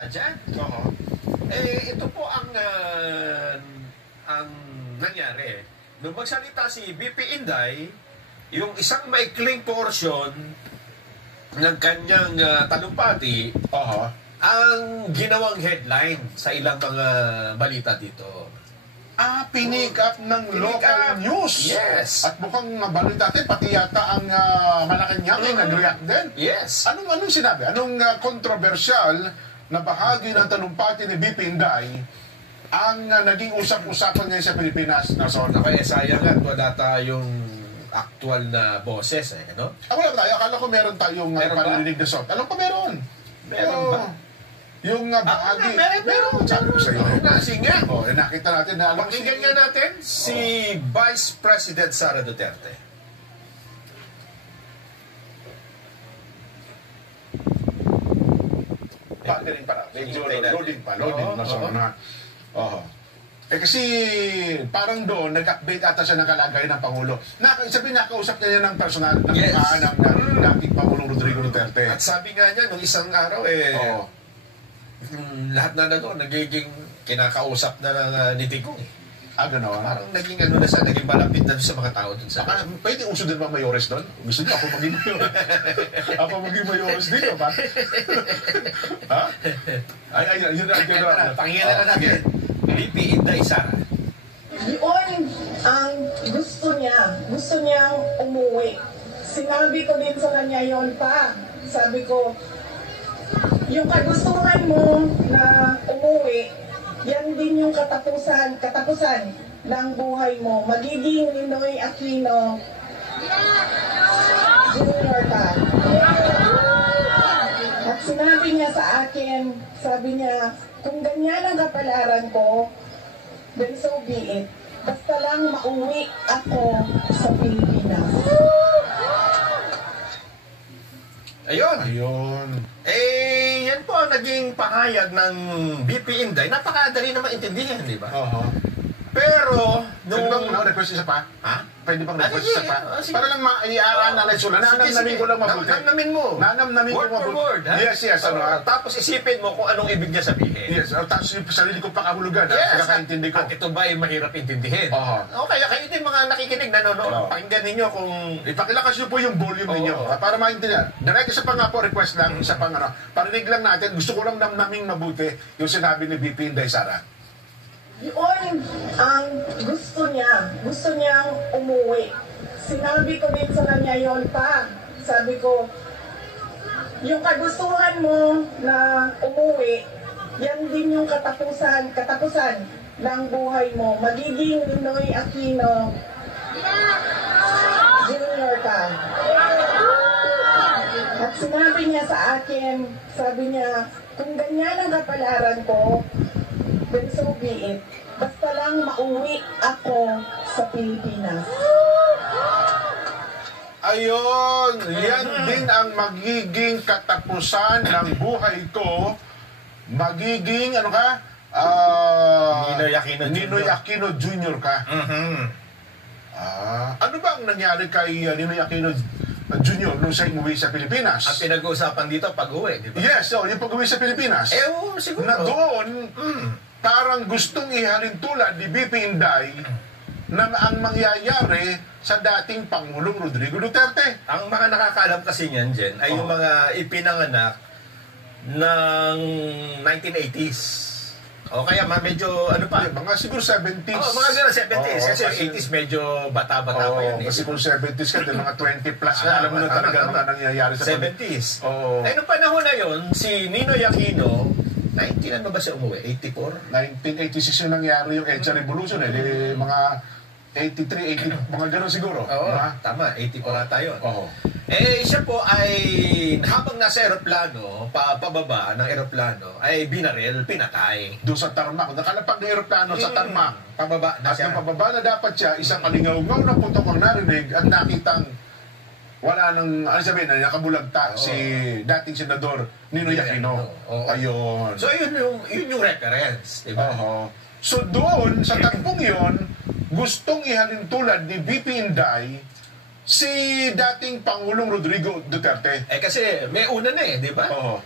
Diyan? Oo. Ito po ang nangyari. Nung magsalita si BP Inday, yung isang maikling portion ng kanyang talumpati, Oo. ang ginawang headline sa ilang mga balita dito. Pinick up ng Pinick local up. news. Yes. At mukhang balita natin, pati yata ang Malacanang ay nag-react din. Yes. Anong sinabi? Anong kontrobersyal na bahagi ng talumpati ni BP Inday ang naging usap-usapan ngayon sa Pilipinas na zona? Kaya sayang at wala tayong actual na boses, ano? Wala ba tayo? Akala ko meron tayong Meron ba? parinig na sound. Alam ko meron. Meron ba? Yung bahagi. Meron. Sabi ko sa'yo. Sige nga. Nakita natin na alam Pakinggan nga natin si Vice President Sara Duterte. Battery pa. Medyo Hintay natin. loading pa. Loading. Oo. Kasi parang doon, nag-update ata siya ng kalagayan ng Pangulo. Sabi, nakausap niya ng personal ng Yes. ng dating Pangulong Rodrigo Duterte. At sabi nga niya, nung isang araw, Oo. lahat na doon, nagiging kinakausap na ng ni Digong. Gano'n. Parang naging na siya, naging malapit na sa mga tao doon sa... Baka pwede uso din ba mayores doon? Gusto niyo ako maging mayores? Ako maging mayores dito, ba? Ha? Yun na. Pakinggan na natin. BP Inday Sara. Yun ang gusto niya. Gusto niyang umuwi. Sinabi ko din sa kanya yon pa. Sabi ko, yung kagustuhan mo na umuwi, yan din yung katapusan ng buhay mo. Magiging Ninoy Aquino Junior ka. At sinabi niya sa akin, sabi niya, kung ganyan ang kapalaran ko, then so be it. Basta lang mauwi ako sa Pilipinas. Ayun. Yan po ang naging pahayag ng BP Inday. Napakadali na maintindihan, di ba? Oo. Pero, Pwede bang request isa pa? Ha? Pwede bang request isa pa? Sige. Para lang ma-i-analyze ko lang. Nanamnamin ko lang mabuti. Nanamnamin mo. Nanamnamin ko Word for mabuti. word, ha? Yes. Tapos isipin mo kung anong ibig niya sabihin. Yes. Tapos yung sarili ko pakahulugan. Yes. Pagkakaintindi ko. At ito ba ay mahirap intindihin? Oo. O kaya kayo din mga nakikinig, nanonood. Oo. Pakinggan ninyo kung... Ipakilakas nyo po yung volume ninyo. Oo. Para maintindihan. Direct isa pa nga po, request lang. Isa pang parinig lang natin. Gusto ko lang namnaming mabuti yung sinabi ni BP Inday Sara. Yun ang gusto niya. Gusto niyang umuwi. Sinabi ko din sa kanya yon pa. Sabi ko, yung kagustuhan mo na umuwi, yan din yung katapusan ng buhay mo. Magiging Ninoy Aquino Junior ka. At sinabi niya sa akin, sabi niya, kung ganyan ang kapalaran ko, then so be it. Basta lang mauwi ako sa Pilipinas. Ayun, yan din ang magiging katapusan ng buhay ko. Magiging, Ninoy Aquino Junior ka. Ano ba ang nangyari kay Ninoy Aquino Junior nung siya umuwi sa Pilipinas? Ang pinag-uusapan dito, pag-uwi, di ba? Yes, yung pag-uwi sa Pilipinas. Siguro. Na doon, parang gustong ihalin tulad ni BP Inday na ang mangyayari sa dating Pangulong Rodrigo Duterte. Ang mga nakakaalam kasi niyan, Jen, ay yung mga ipinanganak ng 1980s. O kaya medyo, Mga siguro 70s. Mga gano'n, 70s. Kasi kasi 80s medyo bata-bata pa yan. Kasi kung 70s ka, mga 20 plus na alam mo na talaga mga nangyayari sa 70s. Oo. Nung panahon na yon, si Ninoy Aquino, 19 ba siya umuwi? 84? 1986 yung nangyari yung EDSA Revolution. Mga 83, 80, mga gano'n siguro. Oo, tama. 84 ata yun. Oo. Siya po ay, habang nasa aeroplano, pababa ng aeroplano, ay binaril, pinatay. Doon sa tarmac. Nakalapag na aeroplano sa tarmac. Pababa na At siya. nung pababa na dapat siya, isang kalingaw-ngaw na putok ang narinig at nakitang wala nang, sabihin na, nakabulagta si dating senador Ninoy Aquino. Ayun. So, yun yung reference, di ba? So, doon, sa tagpong yun, gustong ihalin tulad ni BP Inday si dating Pangulong Rodrigo Duterte. Kasi may una na di ba? Oo.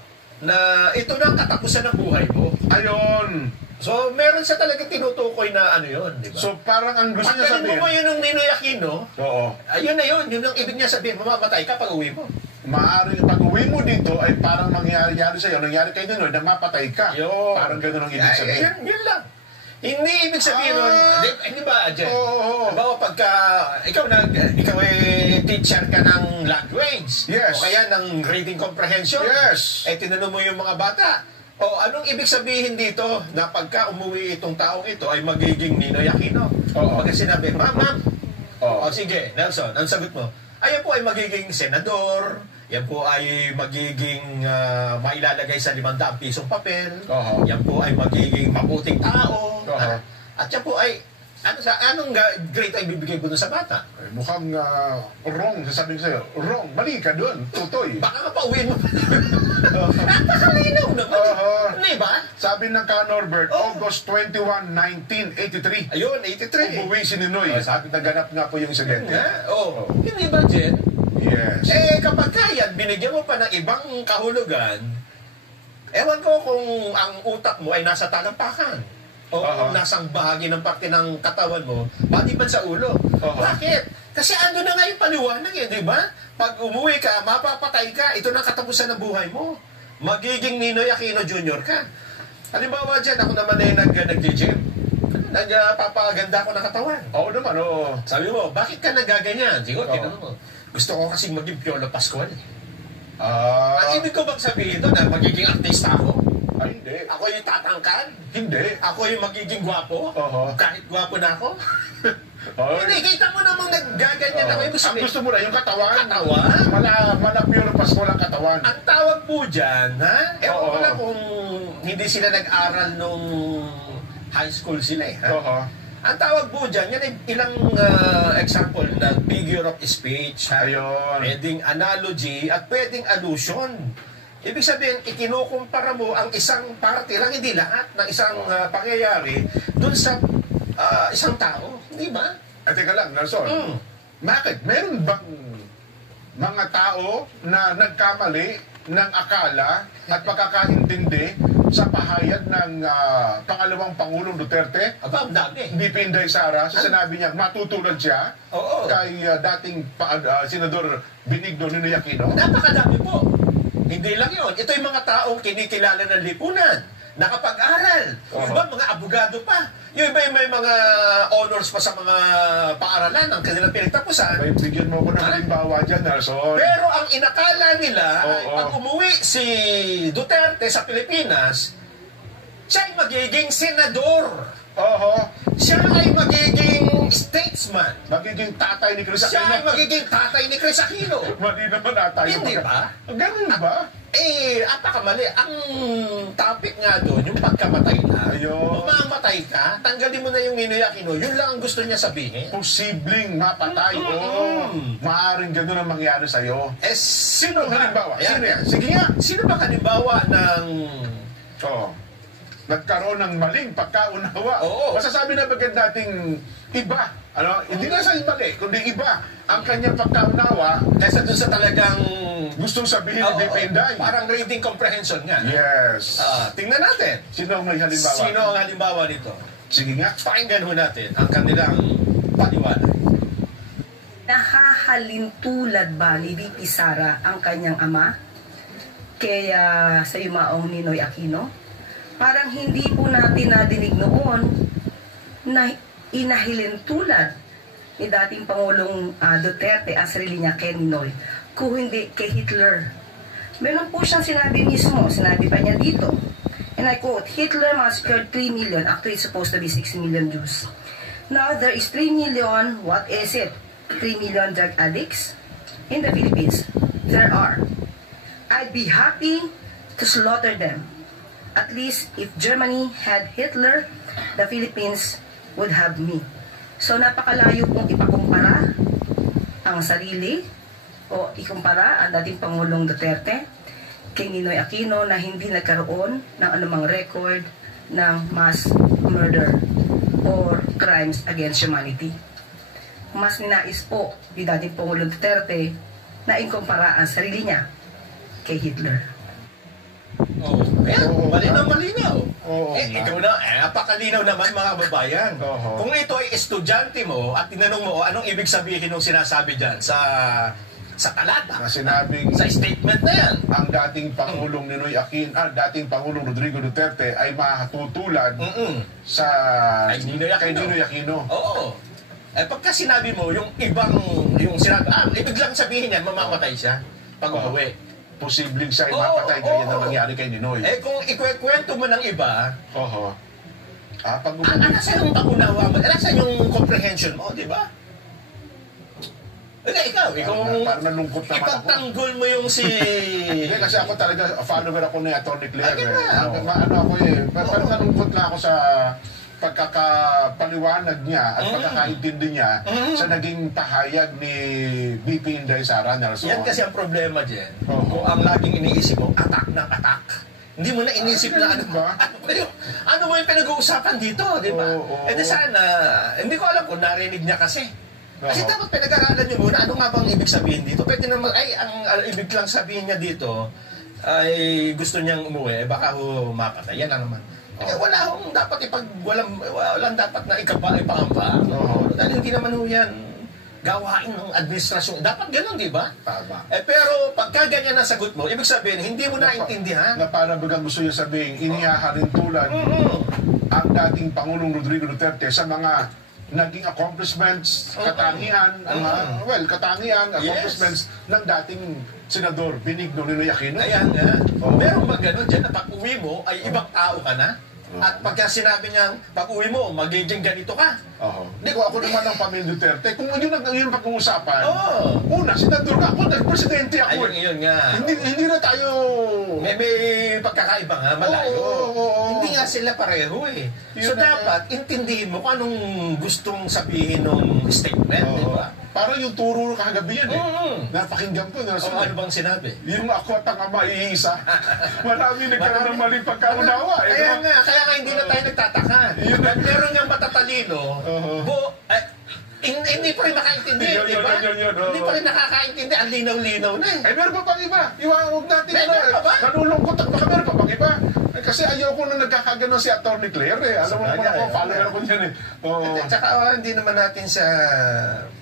na ito na ang katapusan ng buhay mo. Ayun. So, meron siya talaga tinutukoy na ano yun, di ba? So, parang ang gusto niya Pagkalim sabihin... mo yun ng Ninoy Aquino, Oo. ayun na yun ang ibig niya sabihin, mamamatay ka pag uwi mo. Maaaring pag uwi mo dito ay parang mangyari-yari sa'yo. Nangyari kay Ninoy na mapatay ka. Yun. Parang gano'n ang ibig sabihin. Yun lang. Hindi ibig sabihin nun, hindi ba, Jen? Oo. Halimbawa, pagka ikaw ay teacher ka ng language, Yes. o kaya ng reading comprehension, Yes. tinanong mo yung mga bata, o anong ibig sabihin dito na pagka umuwi itong taong ito ay magiging Ninoy Aquino? Oo. Pagka sinabi, ma'am, Oo. o sige, Nelson, ang sagot mo, ayan po ay magiging senador, yan po ay magiging mailalagay sa 500 pisong papel, Oo. yan po ay magiging mabuting tao, Oo. at yan po ay, anong grade ay bibigay ko dun sa bata? Ay, mukhang wrong, sasabihin sa'yo. Wrong, mali ka doon, tutoy. Baka kapauwiin mo pa. Napakalinaw naman. Hindi ba? Sabi ng Ka Norbert, Oh. August 21, 1983. Ayun, 83. Umuwi si Ninoy. Sabi, naganap nga po yung insidente. Oh. Hindi ba, Jen? Yes. Kapag kaya, binigyan mo pa ng ibang kahulugan, ewan ko kung ang utak mo ay nasa talampakan. O nasang bahagi ng parte ng katawan mo, pati ba sa ulo. Bakit? Kasi ano na nga yung paliwanag di ba? Pag umuwi ka, mapapatay ka, ito na katapusan ng buhay mo. Magiging Ninoy Aquino Jr. ka. Halimbawa dyan, ako naman ay nag-gym. Nagpapaganda ako ng katawan. Oo naman, oo. Sabi mo, bakit ka nagaganyan? Siguro, tinanong mo. Gusto ko kasing maging Piolo Pascual. Ang ibig ko bang sabihin doon na magiging artista ako? Ay, hindi. Ako yung tatangkad? Hindi. Ako yung magiging gwapo? Kahit gwapo na ako? Hindi, kita mo namang naggaganyan ako. Ang gusto mo na yung katawan. Katawan? Mala pure Pasko lang katawan. Ang tawag po dyan, ha? Ewan ko Oo. lang kung hindi sila nag-aral nung high school sila ha? Ang tawag po dyan, yan ay ilang example na figure of speech. Ayun. Pwedeng analogy at pwedeng allusion. Ibig sabihin, ikinukumpara mo ang isang parte lang, hindi lahat ng isang pangyayari dun sa isang tao. Hindi ba? Ay, teka lang, Nelson. Bakit? Meron bang mga tao na nagkamali ng akala at pagkakaintindi sa pahayag ng pangalawang Pangulong Duterte? Aba, ang dami. BP Inday Sara, sa sinabi niya, matutulad siya Oo. kay dating Senador Benigno Ninoy Aquino? Napakadami po. Hindi lang yun. Ito yung mga taong kinikilala ng lipunan. Nakapag-aral. Yung iba, mga abogado pa. Yung iba may mga honors pa sa mga paaralan ng kanilang pinagtapusan. May bigyan mo ko ng halimbawa dyan, Nelson. Pero ang inakala nila ay Oo. pag umuwi si Duterte sa Pilipinas, siya ay magiging senador. Siya ay magiging statesman. Magiging tatay ni Chris Siya ay Aquino. magiging tatay ni Chris Aquino. Mali naman na tayo. Hindi ba? Ganun ba? Apakamali. Ang topic nga doon, yung pagkamatay na. Ayun. Mamamatay ka, tanggalin mo na yung Ninoy Aquino. Yun lang ang gusto niya sabihin. Posibleng mapatay o maaaring ganun ang mangyari sa'yo. Sino Ang halimbawa? Ayan. Sino yan? Sige nga. Sino ba halimbawa ng... Nagkaroon ng maling pagkaunawa. Oo. Masasabi na bagay nating iba. Hindi na sa mali, kundi iba ang kanyang pagkaunawa Kaysa doon sa talagang... gustong sabihin ni BP Inday. Parang reading comprehension nga. Yes. Tingnan natin. Sino ang may halimbawa? Sino ang halimbawa nito? Sige nga. Pakinggan ho natin ang kanilang paliwanag. Nahahalintulad ba ni VP Sara ang kanyang ama kaya sa yumaong Ninoy Aquino? Parang hindi po natin nadinig noon na inahilintulad ni dating Pangulong Duterte ang sarili niya kay Ninoy, kung hindi kay Hitler. Meron po siyang sinabi mismo, sinabi pa niya dito, and I quote, Hitler massacred 3 million, actually it's supposed to be 6 million Jews. Now there is 3 million, what is it? 3 million drug addicts in the Philippines. There are. I'd be happy to slaughter them. At least if Germany had Hitler, the Philippines would have me. So napakalayo pong ipakumpara ang sarili o ikumpara ang dating Pangulong Duterte kay Ninoy Aquino na hindi nagkaroon ng anumang record ng mass murder or crimes against humanity. Mas ninais po ni dating Pangulong Duterte na ikumpara ang sarili niya kay Hitler. Oo. Ayan, Oo. malinaw. Oo. Ikaw na, napakalinaw naman mga babayan. Oo. Kung ito ay estudyante mo at tinanong mo anong ibig sabihin ng sinasabi dyan sa talata, Na sinabing sa statement na yan. ang dating Pangulong Ninoy Aquino, dating Pangulong Rodrigo Duterte ay makatutulad sa Kay Ninoy Aquino. kay Ninoy Aquino. Oo. Pagka sinabi mo, yung sinabi, ibig lang sabihin yan, mamamatay siya pag uuwi. Posibleng siya ay Oo, mapatay gaya oo. na nangyari kay Ninoy. Kung ikwento mo ng iba, Oho. Pag nasa yung pangunawa mo, nasa yung comprehension mo, di ba? Ikaw, parang nalungkot naman ako. ipagtanggol mo yung si... Hindi, kasi ako talaga, follower ako ni Atty. Claire. Ano Ako parang nalungkot na ako sa pagkakapaliwanag niya at pagkakaintindi niya sa naging pahayag ni VP Inday Sara Nelson. Yan kasi ang problema dyan. Oo. Kung ang laging iniisip mo, attack ng attack. Hindi mo na inisip na ano ba? Ano mo yung pinag-uusapan dito, di ba? Oo. Di sana, hindi ko alam kung narinig niya kasi. Kasi Oo. dapat pinag-aralan niyo muna, ano nga bang ibig sabihin dito? Pwede naman, ang ibig lang sabihin niya dito, ay gusto niyang umuwi, baka mapatay. Yan lang naman. Walang dapat na ipangamba. Dahil hindi naman yan gawain ng administrasyon. Dapat ganun, di ba? Tama. Pero pagka ganyan ang sagot mo, ibig sabihin, hindi mo naintindihan. Na parang bagang gusto niya sabihin, inihahalin tulad ang dating Pangulong Rodrigo Duterte sa mga naging accomplishments, katangian, accomplishments ng dating Senador Benigno Ninoy Aquino. Kaya nga, meron ba ganun dyan na pag-uwi mo ay ibang tao ka na? At pagka sinabi niyang pag-uwi mo, magiging ganito ka. Hindi ko ako naman ng pamilya Duterte. Kung yun ang pag-uusapan, una, senador ka ako, nag-presidente ako. Ayun nga. Hindi na tayo... May pagkakaiba nga, malayo. Hindi nga sila pareho eh. So dapat, intindihin mo kung anong gustong sabihin ng statement, di ba? Parang yung turo kagabi yan eh. Napakinggan ko. Ano bang sinabi? Yung ako at ang ama iisa. Marami nagkaroon ng maling pagkaunawa. Kaya nga hindi na tayo nagtataka. At meron nga matatalino, hindi pa rin makaintindi, di ba? Hindi pa rin nakakaintindi. Ang linaw-linaw na eh. Meron pa bang iba? Huwag natin Meron pa ba? nanulungkot at baka meron pa bang iba? Kasi ayoko na nagkakaganon si Atty. Claire eh. Alam mo naman ako, follower ako niyan eh. Tsaka hindi naman natin sa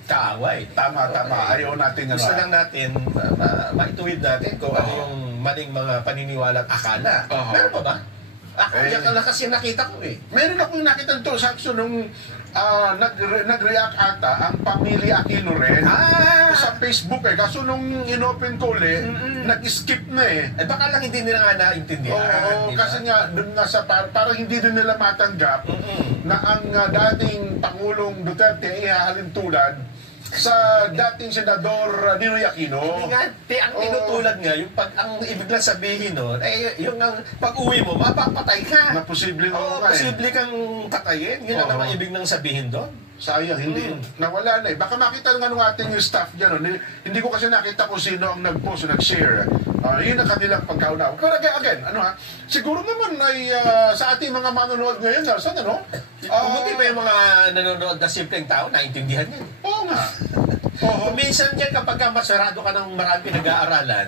kaaway. Tama. Ayaw natin Gusto lang natin maituwid natin kung ano yung maling mga paniniwala at akala. Meron pa ba? Ako, yan lang kasi nakita ko eh. Meron akong nakita nito sa nung nag-react ata ang pamilya Aquino rin sa Facebook eh. Kaso nung inopen ko ulit, nag-skip na eh. Baka lang hindi nila nga naintindihan. Kasi nga, dun nga sa parang hindi din nila matanggap na ang dating Pangulong Duterte ay hahalin tulad sa dating Senador Ninoy Aquino. Hindi nga, ang tinutulad nga, yung ang ibig lang sabihin nun, yung pag-uwi mo, mapapatay ka. Na posible posible kang patayin. Yun ang naman ibig nang sabihin doon. Sayang, hindi. Nawala na eh. Baka makita nga ng ating staff dyan. Hindi ko kasi nakita kung sino ang nag-post o nag-share. Yun ang kanilang pagkaunawa. Pero again, siguro naman ay sa ating mga manonood ngayon, Nelson, Kumuti ba yung mga nanonood na simpleng tao, naintindihan yan? Oo nga. Kung minsan yan, kapag masarado ka ng marami pinag-aaralan,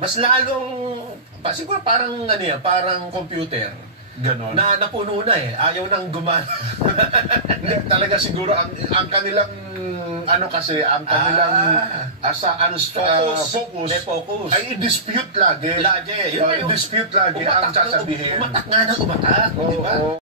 mas lalong, siguro parang computer. Ganon. Na napuno na eh. Ayaw nang gumana. Hindi, talaga siguro ang kanilang ang kanilang focus ay i-dispute lagi. Lagi. I-dispute lagi ang sasabihin. Umatak nga ng umatak. Di ba?